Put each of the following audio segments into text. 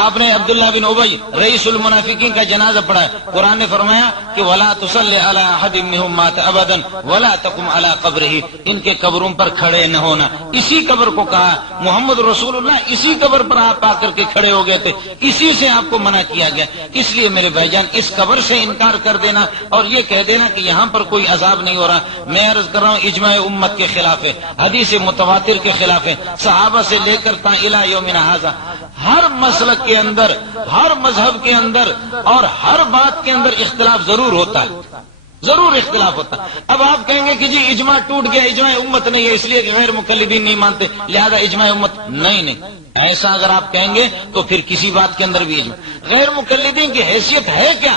آپ نے عبداللہ بن ابی رئیس المنافقین کا جنازہ پڑھا ہے، قرآن نے فرمایا کہ وَلَا تُصَلِّ عَلَىٰ أَحَدٍ مِّنْهُمْ مَاتَ أَبَدًا وَلَا تَقُمْ عَلَىٰ قَبْرِهِ، ان کے قبروں پر کھڑے نہ ہونا۔ اسی قبر کو کہا محمد رسول اللہ، اسی قبر پر آپ آ کر کے کھڑے ہو گئے تھے، اسی سے آپ کو منع کیا گیا۔ اس لیے میرے بھائی جان اس قبر سے انکار کر دینا اور یہ کہہ دینا کہ یہاں پر کوئی عذاب نہیں ہو رہا، میں عرض کر رہا ہوں اجماع امت کے خلاف ہے، حدیث متواتر کے خلاف ہے، صحابہ سے لے کر تا الی یومنا ھذا ہر مسلک کے اندر، ہر مذہب کے اندر اور ہر بات کے اندر اختلاف ضرور ہوتا ہے، ضرور اختلاف ہوتا ہے۔ اب آپ کہیں گے کہ جی اجماع ٹوٹ گیا، اجماع امت نہیں ہے اس لیے کہ غیر مقلدین نہیں مانتے لہذا اجماع امت نہیں، ایسا اگر آپ کہیں گے تو پھر کسی بات کے اندر بھی اجماع۔ غیر مقلدین کی حیثیت ہے کیا؟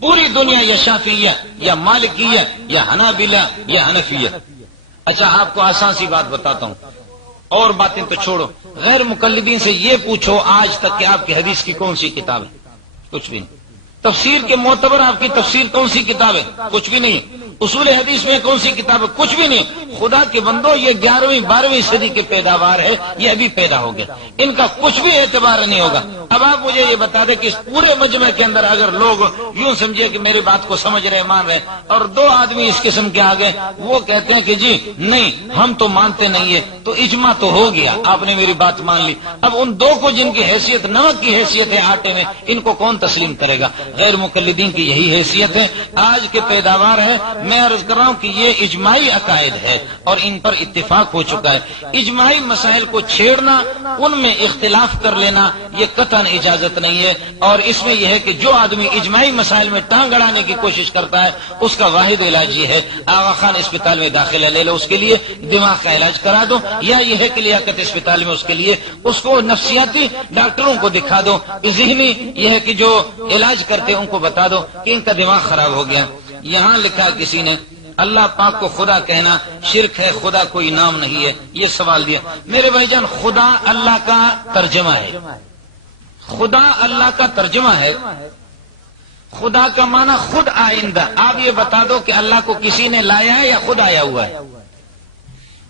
پوری دنیا یا شافعیہ یا مالکیہ یا حنابلہ یا حنفیہ۔ اچھا آپ کو آسان سی بات بتاتا ہوں، اور باتیں تو چھوڑو، غیر مقلدین سے یہ پوچھو آج تک کہ آپ کی حدیث کی کون سی کتاب ہے؟ کچھ بھی نہیں۔ تفسیر کے معتبر آپ کی تفسیر کون سی کتاب ہے؟ کچھ بھی نہیں۔ اصول حدیث میں کون سی کتاب ہے؟ کچھ بھی نہیں۔ خدا کے بندو یہ 11ویں 12ویں صدی کے پیداوار ہے، یہ ابھی پیدا ہو گیا، ان کا کچھ بھی اعتبار نہیں ہوگا۔ اب آپ مجھے یہ بتا دیں کہ اس پورے مجمع کے اندر اگر لوگ یوں سمجھے کہ میری بات کو سمجھ رہے مان رہے اور 2 آدمی اس قسم کے آگے وہ کہتے ہیں کہ جی نہیں ہم تو مانتے نہیں ہے، تو اجماع تو ہو گیا، آپ نے میری بات مان لی۔ اب ان 2 کو جن کی حیثیت نمک کی حیثیت ہے آٹے میں، ان کو کون تسلیم کرے گا؟ غیر مقلدین کی یہی حیثیت ہے، آج کے پیداوار ہے۔ میں عرض کر رہا ہوں کہ یہ اجماعی عقائد ہے اور ان پر اتفاق ہو چکا ہے۔ اجماعی مسائل کو چھیڑنا، ان میں اختلاف کر لینا یہ قطعاً اجازت نہیں ہے، اور اس میں یہ ہے کہ جو آدمی اجماعی مسائل میں ٹانگ اڑانے کی کوشش کرتا ہے اس کا واحد علاج یہ ہے آغا خان اسپتال میں داخلہ لے لو، اس کے لیے دماغ کا علاج کرا دو، یا یہ ہے کہ لیاقت اسپتال میں اس کے لیے اس کو نفسیاتی ڈاکٹروں کو دکھا دو، ذہنی یہ ہے کہ جو علاج کرتے ان کو بتا دو کہ ان کا دماغ خراب ہو گیا۔ یہاں لکھا کسی نے اللہ پاک کو خدا کہنا شرک ہے، خدا کوئی نام نہیں ہے، یہ سوال دیا۔ میرے بھائی جان خدا اللہ کا ترجمہ ہے، خدا اللہ کا ترجمہ ہے، خدا کا معنی خود آئندہ۔ آپ یہ بتا دو کہ اللہ کو کسی نے لایا ہے یا خود آیا ہوا ہے؟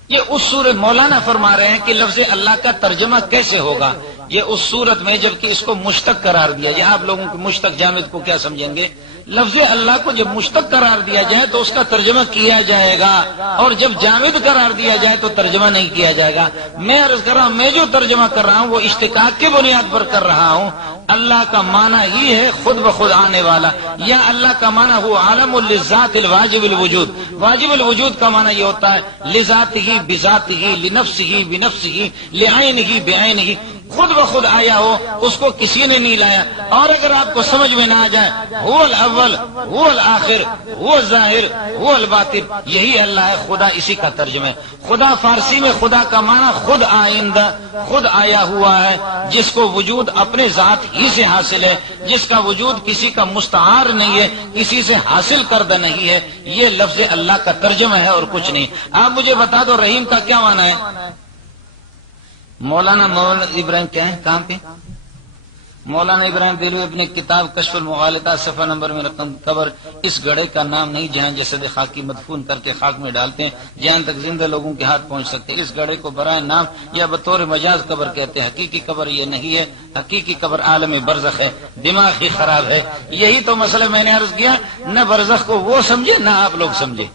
یہ اس صورت مولانا فرما رہے ہیں کہ لفظ اللہ کا ترجمہ کیسے ہوگا؟ یہ اس صورت میں جبکہ اس کو مشتق قرار دیا جائے۔ آپ لوگوں کے مشتق جامد کو کیا سمجھیں گے؟ لفظ اللہ کو جب مشتق قرار دیا جائے تو اس کا ترجمہ کیا جائے گا، اور جب جامد قرار دیا جائے تو ترجمہ نہیں کیا جائے گا۔ میں عرض کر رہا ہوں میں جو ترجمہ کر رہا ہوں وہ اشتقاق کی بنیاد پر کر رہا ہوں۔ اللہ کا معنی ہی ہے خود بخود آنے والا، یا اللہ کا معنی وہ عالم للذات الواجب الوجود۔ واجب الوجود کا معنی یہ ہوتا ہے لذات ہی بذات ہی لنفس ہی بنفس ہی لعین ہی بعین ہی، خود بخود آیا ہو، اس کو کسی نے نہیں لایا۔ اور اگر آپ کو سمجھ میں نہ آ جائے هو الاول هو الآخر هو الظاہر هو الباطن، یہی اللہ ہے، خدا اسی کا ترجمہ ہے۔ خدا فارسی میں خدا کا معنی خود آئندہ، خود آیا ہوا ہے، جس کو وجود اپنے ذات ہی سے حاصل ہے، جس کا وجود کسی کا مستعار نہیں ہے، کسی سے حاصل کردہ نہیں ہے، یہ لفظ اللہ کا ترجمہ ہے اور کچھ نہیں۔ آپ مجھے بتا دو رحیم کا کیا معنی ہے؟ مولانا ابراہیم کیا ہے کہاں پہ؟ مولانا ابراہیم دہلوی اپنی کتاب کشف المغالطات صفحہ نمبر میں رقم قبر اس گڑھے کا نام نہیں جہاں جسد خاکی مدفون کر کے خاک میں ڈالتے ہیں، جہاں تک زندہ لوگوں کے ہاتھ پہنچ سکتے ہیں، اس گڑھے کو برائے نام یا بطور مجاز قبر کہتے ہیں۔ حقیقی قبر یہ نہیں ہے، حقیقی قبر عالم برزخ ہے، دماغ ہی خراب ہے۔ یہی تو مسئلہ میں نے عرض کیا، نہ برزخ کو وہ سمجھے نہ آپ لوگ سمجھے،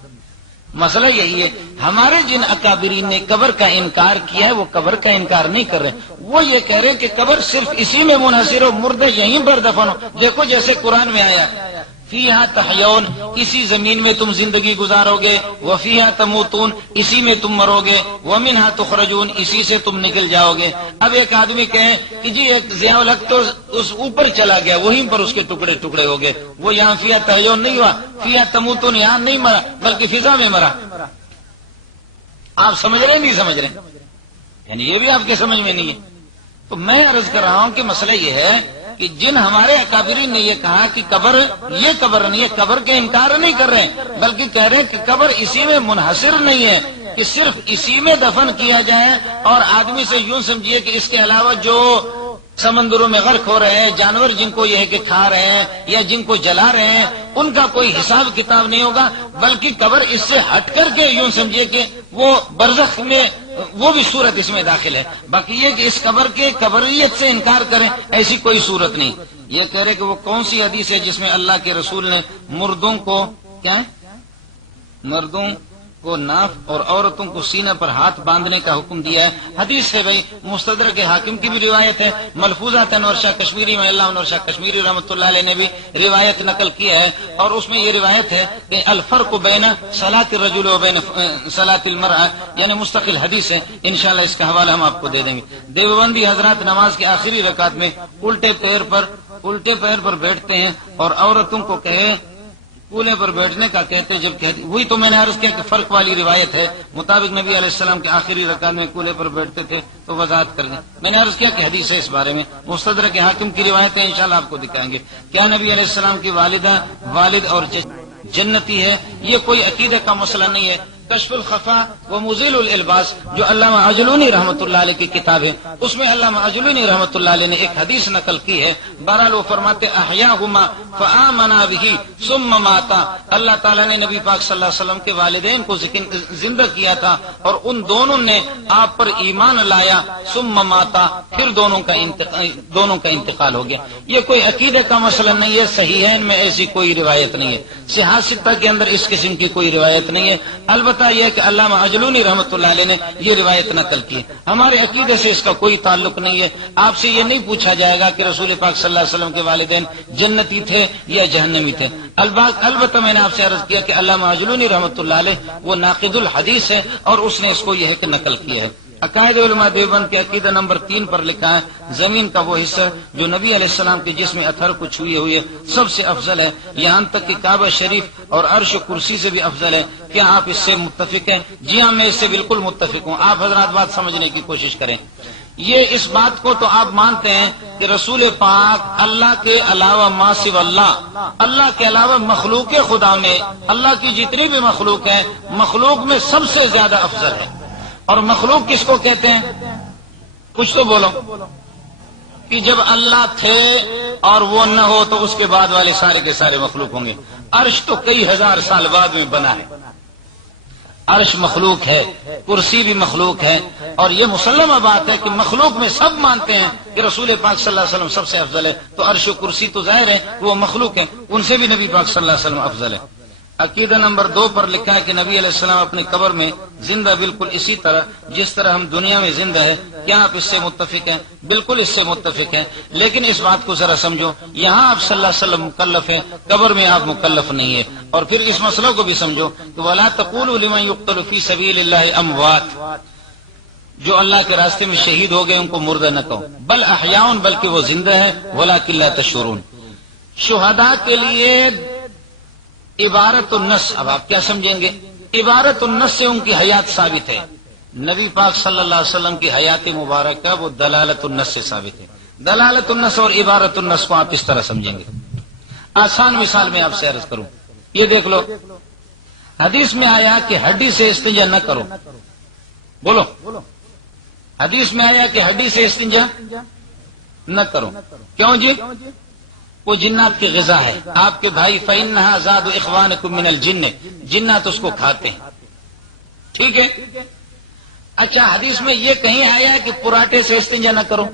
مسئلہ یہی ہے۔ ہمارے جن اکابرین نے قبر کا انکار کیا ہے وہ قبر کا انکار نہیں کر رہے، وہ یہ کہہ رہے کہ قبر صرف اسی میں منحصر ہو، مردے یہیں پر دفن ہو۔ دیکھو جیسے قرآن میں آیا فیہا تحیون، اسی زمین میں تم زندگی گزارو گے، وفیہا تموتون، اسی میں تم مرو گے، ومنہا تخرجون، اسی سے تم نکل جاؤ گے۔ اب ایک آدمی کہے کہ جی ایک ضیاء الحق تو اس اوپر چلا گیا، وہیں پر اس کے ٹکڑے ٹکڑے ہو گئے، وہ یہاں فیہا تحیون نہیں ہوا، فیہا تموتون یہاں نہیں مرا بلکہ فضا میں مرا۔ آپ سمجھ رہے ہیں نہیں سمجھ رہے؟ یعنی یہ بھی آپ کے سمجھ میں نہیں ہے۔ تو میں عرض کر رہا ہوں کہ مسئلہ یہ ہے کہ جن ہمارے اکابرین نے یہ کہا کہ قبر یہ قبر نہیں ہے، قبر کے انکار نہیں کر رہے ہیں بلکہ کہہ رہے ہیں کہ قبر اسی میں منحصر نہیں ہے کہ صرف اسی میں دفن کیا جائے، اور آدمی سے یوں سمجھیے کہ اس کے علاوہ جو سمندروں میں غرق ہو رہے ہیں، جانور جن کو یہ ہے کہ کھا رہے ہیں یا جن کو جلا رہے ہیں، ان کا کوئی حساب کتاب نہیں ہوگا، بلکہ قبر اس سے ہٹ کر کے یوں سمجھیے کہ وہ برزخ میں وہ بھی صورت اس میں داخل ہے. باقی یہ کہ اس قبر کے قبریت سے انکار کریں ایسی کوئی صورت نہیں. یہ کہہ رہے کہ وہ کون سی حدیث ہے جس میں اللہ کے رسول نے مردوں کو کیا مردوں کو ناف اور عورتوں کو سینے پر ہاتھ باندھنے کا حکم دیا ہے. حدیث ہے بھائی, مستدرک حاکم کی بھی روایت ہے, ملفوظات انور شاہ کشمیری میں اللہ انور شاہ کشمیری رحمۃ اللہ علیہ نے بھی روایت نقل کیا ہے, اور اس میں یہ روایت ہے کہ الفرق بین صلاۃ الرجل و بین صلاۃ المرأة, یعنی مستقل حدیث ہے. انشاءاللہ اس کا حوالہ ہم آپ کو دے دیں گے. دیوبندی حضرات نماز کے آخری رکعت میں الٹے پیر پر بیٹھتے ہیں اور عورتوں کو کہے کولے پر بیٹھنے کا کہتے, جب کہتے وہی تو میں نے عرض کیا کہ فرق والی روایت ہے. مطابق نبی علیہ السلام کے آخری رکعت میں کولے پر بیٹھتے تھے تو وضاحت کر دیں. میں نے عرض کیا کہ حدیث ہے اس بارے میں, مستدرک حاکم کی روایت ہے, انشاءاللہ آپ کو دکھائیں گے. کیا نبی علیہ السلام کی والدہ والد اور جنتی ہے؟ یہ کوئی عقیدہ کا مسئلہ نہیں ہے. کشف الخفا و مزیل الالباس جو علامہ عجلونی رحمۃ اللہ علیہ کی کتاب ہے, اس میں علامہ عجلونی رحمۃ اللہ علیہ نے ایک حدیث نقل کی ہے. بہرحال وہ فرماتے احیاہما فآمنا بہ ثم ماتا, اللہ تعالیٰ نے نبی پاک صلی اللہ علیہ وسلم کے والدین کو زندہ کیا تھا اور ان دونوں نے آپ پر ایمان لایا, ثم ماتا, پھر دونوں کا انتقال ہو گیا. یہ کوئی عقیدے کا مسئلہ نہیں ہے. صحیحین میں ایسی کوئی روایت نہیں ہے. صحاح ستہ کے اندر اس قسم کی کوئی روایت نہیں ہے. البتہ یہ ہے کہ علامہ عجلونی رحمۃ اللہ علیہ نے یہ روایت نقل کی. ہمارے عقیدے سے اس کا کوئی تعلق نہیں ہے. آپ سے یہ نہیں پوچھا جائے گا کہ رسول پاک صلی اللہ علیہ وسلم کے والدین جنتی تھے یا جہنمی تھے. البتہ میں نے آپ سے عرض کیا کہ علامہ عجلونی رحمۃ اللہ علیہ وہ ناقد الحدیث ہے اور اس نے اس کو یہ نقل کیا ہے. عقائد علماء دیوبند کے عقیدہ نمبر 3 پر لکھا ہے زمین کا وہ حصہ جو نبی علیہ السلام کے جسم اطہر کو چھوئے ہوئے سب سے افضل ہے, یہاں تک کہ کعبہ شریف اور عرش و کرسی سے بھی افضل ہے. کیا آپ اس سے متفق ہیں؟ جی ہاں, میں اس سے بالکل متفق ہوں. آپ حضرات بات سمجھنے کی کوشش کریں. یہ اس بات کو تو آپ مانتے ہیں کہ رسول پاک اللہ کے علاوہ ما سوى اللہ کے علاوہ مخلوق خدا میں اللہ کی جتنی بھی مخلوق ہے, مخلوق میں سب سے زیادہ افضل ہے. اور مخلوق کس کو کہتے ہیں؟ کچھ تو بولو. کہ جب اللہ تھے اور وہ نہ ہو تو اس کے بعد والے سارے کے سارے مخلوق ہوں گے. عرش تو کئی ہزار سال بعد میں بنا ہے. عرش مخلوق ہے, کرسی بھی مخلوق ہے, اور یہ مسلمہ بات ہے کہ مخلوق میں سب مانتے ہیں کہ رسول پاک صلی اللہ علیہ وسلم سب سے افضل ہے. تو عرش و کرسی تو ظاہر ہے وہ مخلوق ہیں, ان سے بھی نبی پاک صلی اللہ علیہ وسلم افضل ہے. عقیدہ نمبر 2 پر لکھا ہے کہ نبی علیہ السلام اپنی قبر میں زندہ بالکل اسی طرح جس طرح ہم دنیا میں زندہ ہے. کیا آپ اس سے متفق ہیں؟ بالکل اس سے متفق ہیں. لیکن اس بات کو ذرا سمجھو, یہاں آپ صلی اللہ علیہ وسلم مکلف ہیں, قبر میں آپ مکلف نہیں ہے. اور پھر اس مسئلہ کو بھی سمجھو کہ وَلَا تَقُولُوا لِمَنْ يُقْتَلُ فِي سَبِيلِ اللَّهِ أَمْوَاتٌ, جو اللہ کے راستے میں شہید ہو گئے ان کو مردہ نہ کہو, بل احیاء, بلکہ وہ زندہ ہے, وَلَٰكِن لَا تَشْعُرُونَ. شہداء کے لیے عبارت النص, اب آپ کیا سمجھیں گے؟ عبارت النص سے ان کی حیات ثابت ہے. نبی پاک صلی اللہ علیہ وسلم کی حیات مبارکہ وہ دلالت النص سے ثابت ہے. دلالت النص اور عبارت النص کو آپ اس طرح سمجھیں گے. آسان مثال میں آپ سے عرض کروں, یہ دیکھ لو, حدیث میں آیا کہ ہڈی سے استنجا نہ کرو. بولو, حدیث میں آیا کہ ہڈی سے استنجا نہ کرو. کیوں جی؟ وہ جنات کی غذا ہے. آپ کے بھائی فَإِنَّهَا زَادُ إِخْوَانِكُم مِّنَ الْجِنِّ, جنات اس کو کھاتے ہیں. ٹھیک ہے. اچھا, حدیث میں یہ کہیں آیا کہ پراٹھے سے استنجا نہ کرو.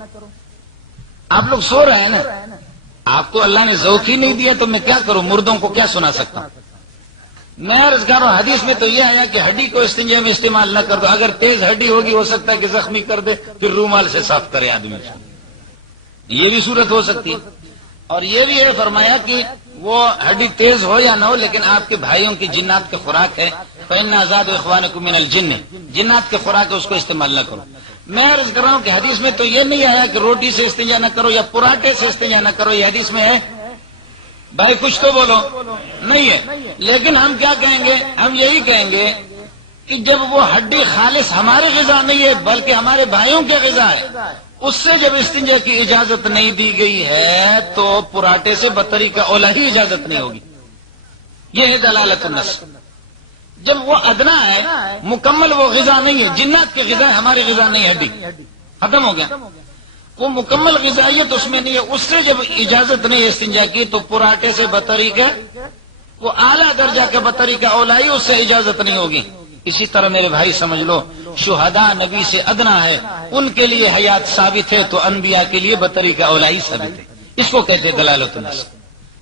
آپ لوگ سو رہے ہیں نا, آپ کو اللہ نے ذوق ہی نہیں دیا تو میں کیا کروں, مردوں کو کیا سنا سکتا ہوں. میں عرض کر رہا ہوں حدیث میں تو یہ آیا کہ ہڈی کو استنجا میں استعمال نہ کر دو. اگر تیز ہڈی ہوگی ہو سکتا ہے کہ زخمی کر دے, پھر رومال سے صاف کرے آدمی. یہ بھی صورت ہو سکتی ہے. اور یہ بھی ہے فرمایا کہ وہ ہڈی تیز ہو یا نہ ہو, لیکن آپ کے بھائیوں کی جنات کی خوراک ہے. فَإِنَّ زَادُ إِخْوَانِكُم مِّنَ الْجِنِّ, جنات کی خوراک ہے, اس کو استعمال نہ کرو. میں عرض کر رہا ہوں کہ حدیث میں تو یہ نہیں آیا کہ روٹی سے استنجا نہ کرو یا پراٹھے سے استنجا نہ کرو. یہ حدیث میں ہے بھائی, کچھ تو بولو. نہیں ہے. لیکن ہم کیا کہیں گے؟ ہم یہی کہیں گے کہ جب وہ ہڈی خالص ہماری غذا نہیں ہے بلکہ ہمارے بھائیوں کی غذا ہے, اس سے جب استنجا کی اجازت نہیں دی گئی ہے تو پراٹھے سے بطری کا اولا ہی اجازت نہیں ہوگی. یہ ہے دلالت النص. جب وہ ادنا ہے, مکمل وہ غذا نہیں ہے, جنات کی غذا ہے, ہماری غذا نہیں ہے, ہڈی ختم ہو گیا. وہ مکمل غذائیت اس میں نہیں ہے, اس سے جب اجازت نہیں ہے استنجا کی تو پراٹھے سے بطری کا وہ اعلیٰ درجہ کا بطری کا اولا ہی, اس سے اجازت نہیں ہوگی. اسی طرح میرے بھائی سمجھ لو شہداء نبی سے ادنا ہے، ان کے لیے حیات ثابت ہے تو انبیاء کے لیے بطریقہ اولائی ثابت ہے. اس کو کہتے ہیں دلالت النص.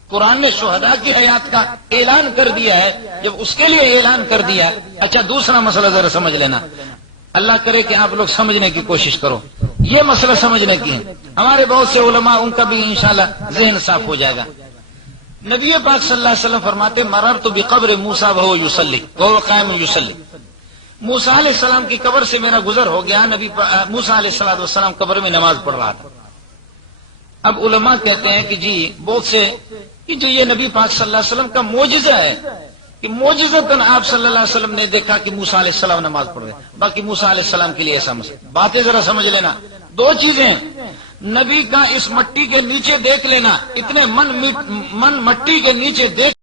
قرآن نے شہداء کی حیات کا اعلان کر دیا ہے، جب اس کے لیے اعلان کر دیا. اچھا دوسرا مسئلہ ذرا سمجھ لینا، اللہ کرے کہ آپ لوگ سمجھنے کی کوشش کرو. یہ مسئلہ سمجھنے کی ہے، ہمارے بہت سے علماء ان کا بھی انشاءاللہ ذہن صاف ہو جائے گا. نبی پاک صلی اللہ علیہ وسلم فرماتے مررت بقبر موسیٰ وہو یصلی وہو قائم یصلی. موسیٰ علیہ السلام کی قبر سے میرا گزر ہو گیا، نبی موسیٰ علیہ السلام قبر میں نماز پڑھ رہا تھا. اب علماء کہتے ہیں کہ جی بہت سے کہ جو یہ نبی پاک صلی اللہ علیہ وسلم کا معجزہ ہے کہ معجزتاً آپ صلی اللہ علیہ وسلم نے دیکھا کہ موسیٰ علیہ السلام نماز پڑھ رہے. باقی موسیٰ علیہ السلام کے لیے ایسا مسئلہ. باتیں ذرا سمجھ لینا. دو چیزیں، نبی کا اس مٹی کے نیچے دیکھ لینا، اتنے من مٹی کے نیچے دیکھ